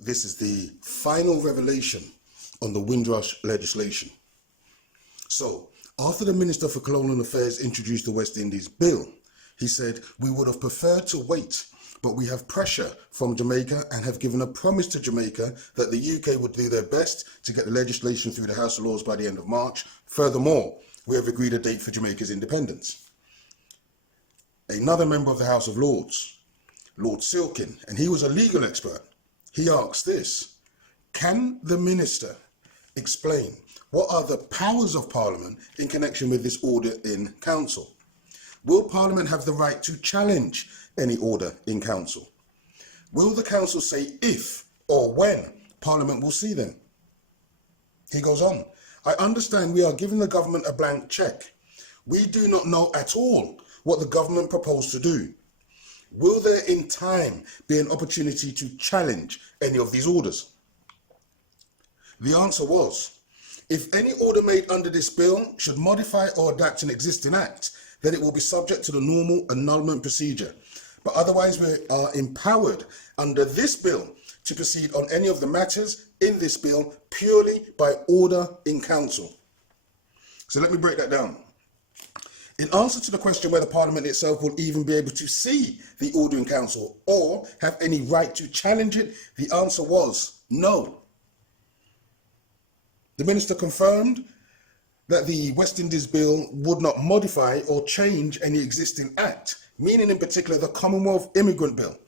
This is the final revelation on the Windrush legislation. So, after the Minister for Colonial Affairs introduced the West Indies Bill, he said, "We would have preferred to wait, but we have pressure from Jamaica and have given a promise to Jamaica that the UK would do their best to get the legislation through the House of Lords by the end of March. Furthermore, we have agreed a date for Jamaica's independence." Another member of the House of Lords, Lord Silkin, and he was a legal expert, he asked this: "Can the Minister explain what are the powers of Parliament in connection with this order in Council? Will Parliament have the right to challenge any order in Council? Will the Council say if or when Parliament will see them?" He goes on, "I understand we are giving the government a blank cheque. We do not know at all what the government proposed to do. Will there in time be an opportunity to challenge any of these orders?" The answer was, if any order made under this bill should modify or adapt an existing act, then it will be subject to the normal annulment procedure. But otherwise, we are empowered under this bill to proceed on any of the matters in this bill purely by order in Council. So let me break that down. In answer to the question whether Parliament itself will even be able to see the order in Council or have any right to challenge it, the answer was no. The Minister confirmed that the West Indies Bill would not modify or change any existing act, meaning in particular the Commonwealth Immigrant Bill.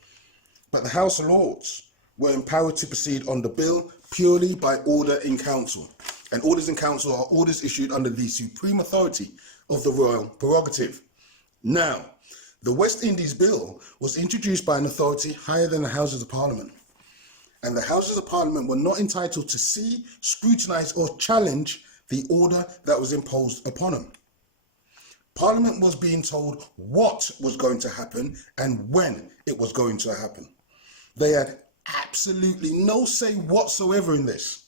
But the House of Lords were empowered to proceed on the bill purely by order in Council. And orders in Council are orders issued under the supreme authority of the royal prerogative. Now, the West Indies Bill was introduced by an authority higher than the Houses of Parliament. And the Houses of Parliament were not entitled to see, scrutinise or challenge the order that was imposed upon them. Parliament was being told what was going to happen and when it was going to happen. They had absolutely no say whatsoever in this.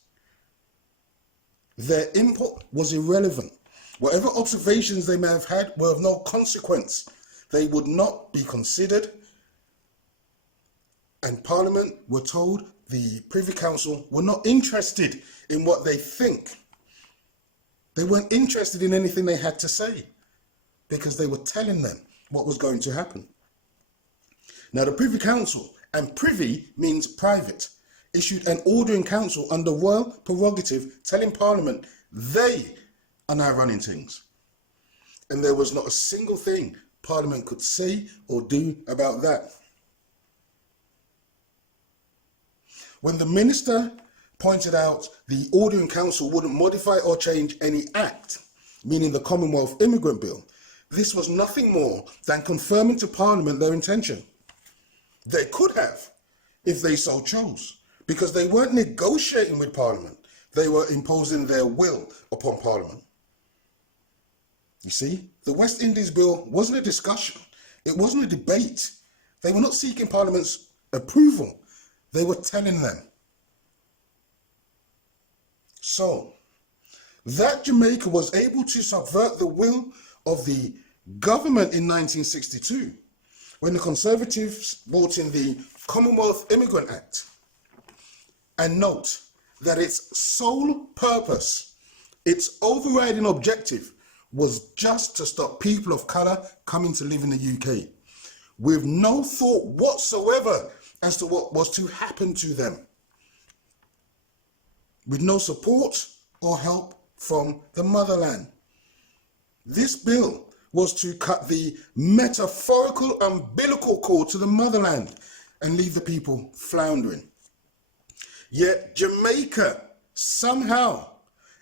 Their input was irrelevant. Whatever observations they may have had were of no consequence. They would not be considered. And Parliament were told the Privy Council were not interested in what they think. They weren't interested in anything they had to say because they were telling them what was going to happen. Now, the Privy Council, and privy means private, issued an order in Council under royal prerogative telling Parliament they are now running things. And there was not a single thing Parliament could say or do about that. When the Minister pointed out the order in Council wouldn't modify or change any act, meaning the Commonwealth Immigrant Bill, this was nothing more than confirming to Parliament their intention. They could have, if they so chose, because they weren't negotiating with Parliament. They were imposing their will upon Parliament. You see, the West Indies Bill wasn't a discussion. It wasn't a debate. They were not seeking Parliament's approval. They were telling them. So, that Jamaica was able to subvert the will of the government in 1962, when the Conservatives brought in the Commonwealth Immigrant Act. And note that its sole purpose, its overriding objective, was just to stop people of colour coming to live in the UK, with no thought whatsoever as to what was to happen to them, with no support or help from the motherland. This bill was to cut the metaphorical umbilical cord to the motherland and leave the people floundering. Yet Jamaica somehow,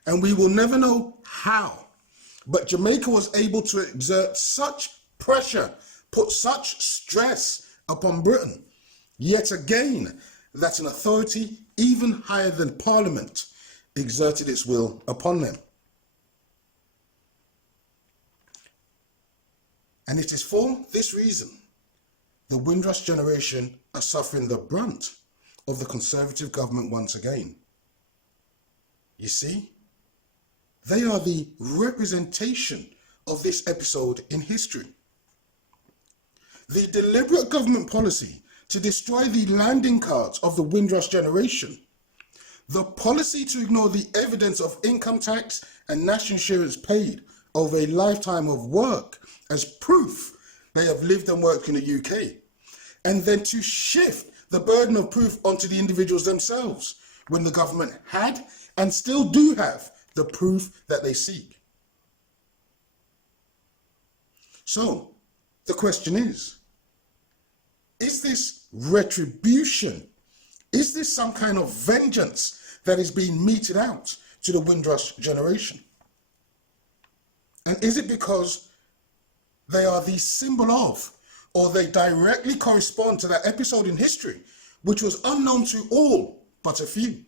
and we will never know how, but Jamaica was able to exert such pressure, put such stress upon Britain, yet again, that an authority even higher than Parliament exerted its will upon them. And it is for this reason the Windrush generation are suffering the brunt of the Conservative government once again. You see, they are the representation of this episode in history. The deliberate government policy to destroy the landing cards of the Windrush generation, the policy to ignore the evidence of income tax and national insurance paid over a lifetime of work as proof they have lived and worked in the UK, and then to shift the burden of proof onto the individuals themselves when the government had and still do have the proof that they seek. So the question is this retribution? Is this some kind of vengeance that is being meted out to the Windrush generation? And is it because they are the symbol of, or they directly correspond to that episode in history which was unknown to all but a few?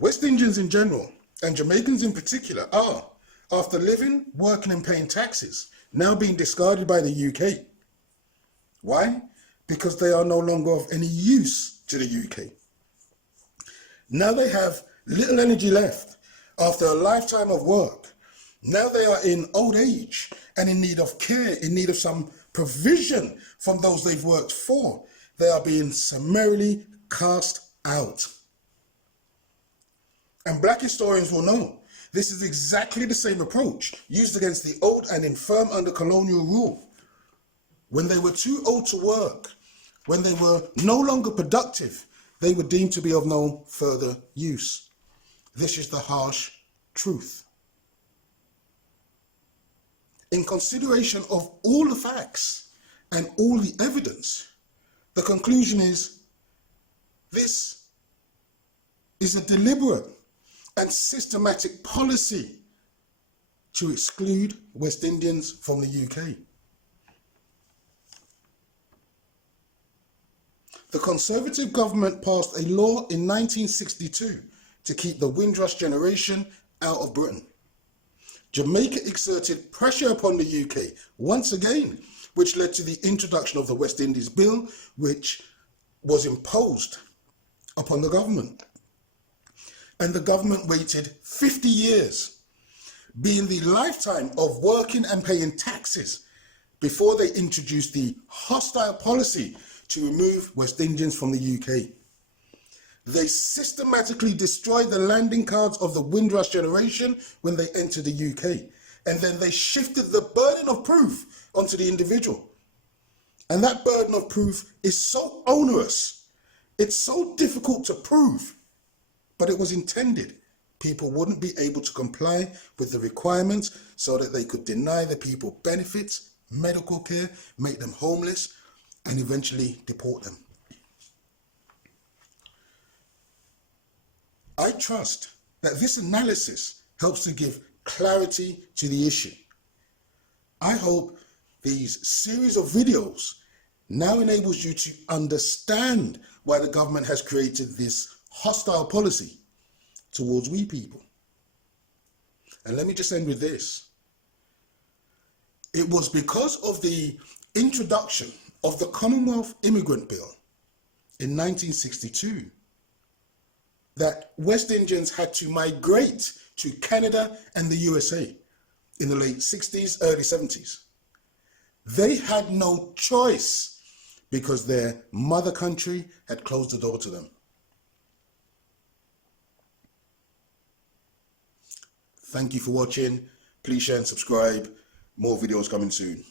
West Indians in general, and Jamaicans in particular, are, after living, working and paying taxes, now being discarded by the UK. Why? Because they are no longer of any use to the UK. Now they have little energy left after a lifetime of work. Now they are in old age and in need of care, in need of some provision from those they've worked for. They are being summarily cast out. And black historians will know this is exactly the same approach used against the old and infirm under colonial rule. When they were too old to work, when they were no longer productive, they were deemed to be of no further use. This is the harsh truth. In consideration of all the facts and all the evidence, the conclusion is this is a deliberate and systematic policy to exclude West Indians from the UK. The Conservative government passed a law in 1962 to keep the Windrush generation out of Britain. Jamaica exerted pressure upon the UK once again, which led to the introduction of the West Indies Bill, which was imposed upon the government. And the government waited 50 years, being the lifetime of working and paying taxes, before they introduced the hostile policy to remove West Indians from the UK. They systematically destroyed the landing cards of the Windrush generation when they entered the UK, and then they shifted the burden of proof onto the individual. And that burden of proof is so onerous, it's so difficult to prove, but it was intended people wouldn't be able to comply with the requirements so that they could deny the people benefits, medical care, make them homeless, and eventually deport them. I trust that this analysis helps to give clarity to the issue. I hope these series of videos now enables you to understand why the government has created this hostile policy towards we people. And let me just end with this. It was because of the introduction of the Commonwealth Immigrant Bill in 1962 that West Indians had to migrate to Canada and the USA in the late 60s, early 70s. They had no choice because their mother country had closed the door to them. Thank you for watching. Please share and subscribe. More videos coming soon.